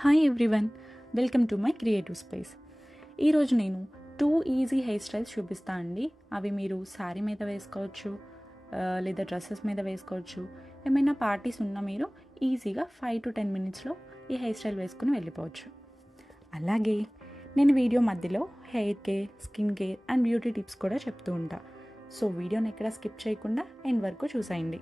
Hi everyone, welcome to my creative space. ఈరోజు నేను 2 easy hair styles చూపిస్తా అండి. అవి మీరు శారీ మీద వేసుకోవచ్చు, లేదా డ్రెస్సెస్ మీద వేసుకోవచ్చు. ఏమైనా పార్టీస్ ఉన్నా మీరు ఈజీగా 5 to 10 minutesలో ఈ హెయిర్ స్టైల్ వేసుకుని వెళ్ళిపోవచ్చు. అలాగే నేను వీడియో మధ్యలో hair care, skin care and beauty tips కూడా చెప్తూ ఉంటా. సో వీడియోని ఎక్కడ స్కిప్ చేయకుండా ఎండ్ వరకు చూసేయండి.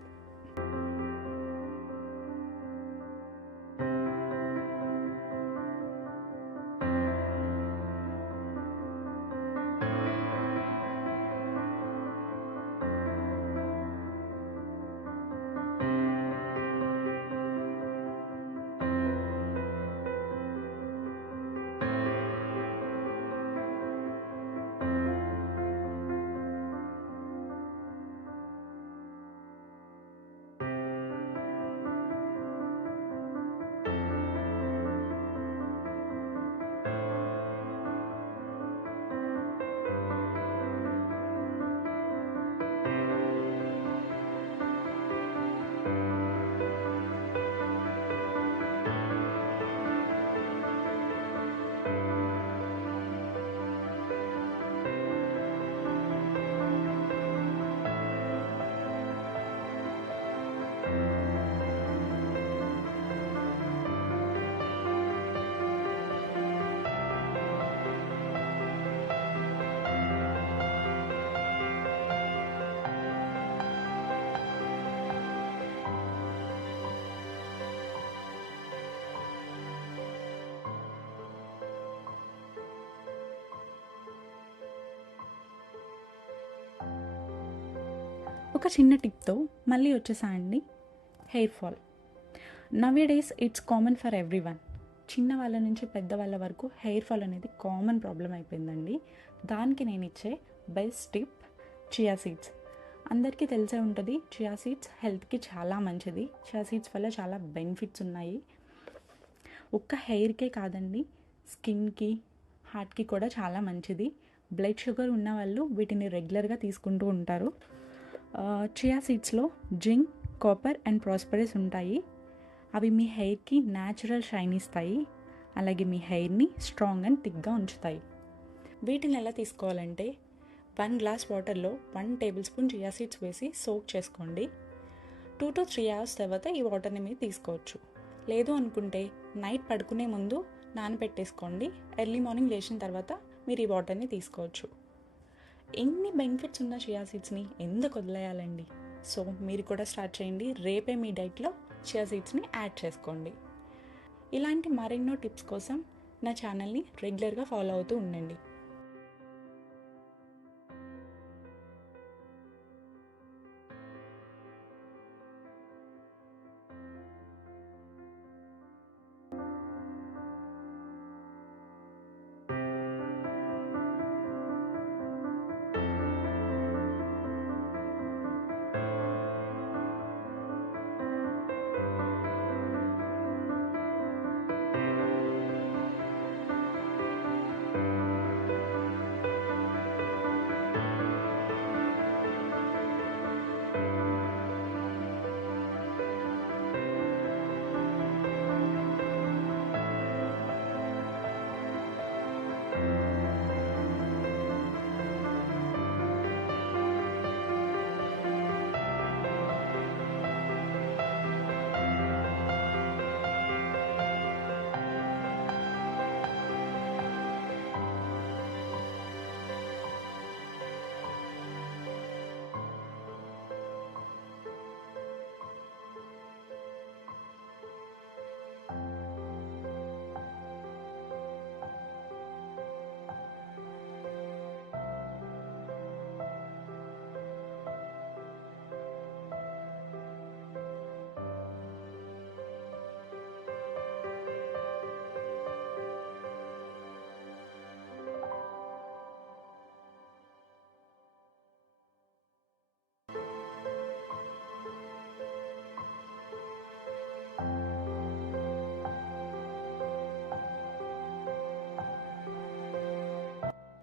ఒక చిన్న టిప్తో మళ్ళీ వచ్చేసా అండి. Hair fall nowadays it's common for everyone. చిన్న వాళ్ళ నుంచి పెద్దవాళ్ళ వరకు హెయిర్ ఫాల్ అనేది కామన్ ప్రాబ్లం అయిపోయిందండి. దానికి నేను ఇచ్చే బెస్ట్ టిప్ చియా సీడ్స్. అందరికీ తెలిసే ఉంటుంది, చియా సీడ్స్ హెల్త్కి చాలా మంచిది. చియా సీడ్స్ వల్ల చాలా బెనిఫిట్స్ ఉన్నాయి. ఒక్క హెయిర్కే కాదండి, స్కిన్కి, హార్ట్కి కూడా చాలా మంచిది. బ్లడ్ షుగర్ ఉన్న వాళ్ళు వీటిని రెగ్యులర్గా తీసుకుంటూ ఉంటారు. చియా సీడ్స్లో జింక్, కాపర్ అండ్ ప్రాస్పరస్ ఉంటాయి. అవి మీ హెయిర్కి న్యాచురల్ షైన్ ఇస్తాయి. అలాగే మీ హెయిర్ని స్ట్రాంగ్ అండ్ థిక్గా ఉంచుతాయి. వీటిని ఎలా తీసుకోవాలంటే 1 glass వాటర్లో 1 tablespoon చియా సీడ్స్ వేసి సోక్ చేసుకోండి. 2 to 3 hours తర్వాత ఈ వాటర్ని మీరు తీసుకోవచ్చు. లేదు అనుకుంటే నైట్ పడుకునే ముందు నానబెట్టేసుకోండి. ఎర్లీ మార్నింగ్ లేచిన తర్వాత మీరు ఈ వాటర్ని తీసుకోవచ్చు. ఎన్ని బెనిఫిట్స్ ఉన్న చియా సీడ్స్ని ఎందుకు వదిలేయాలండి? సో మీరు కూడా స్టార్ట్ చేయండి. రేపే మీ డైట్లో చియా సీడ్స్ని యాడ్ చేసుకోండి. ఇలాంటి మరెన్నో టిప్స్ కోసం నా ఛానల్ని రెగ్యులర్గా ఫాలో అవుతూ ఉండండి.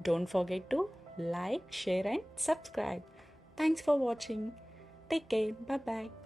Don't forget to like, share and subscribe. Thanks for watching. Take care. Bye bye.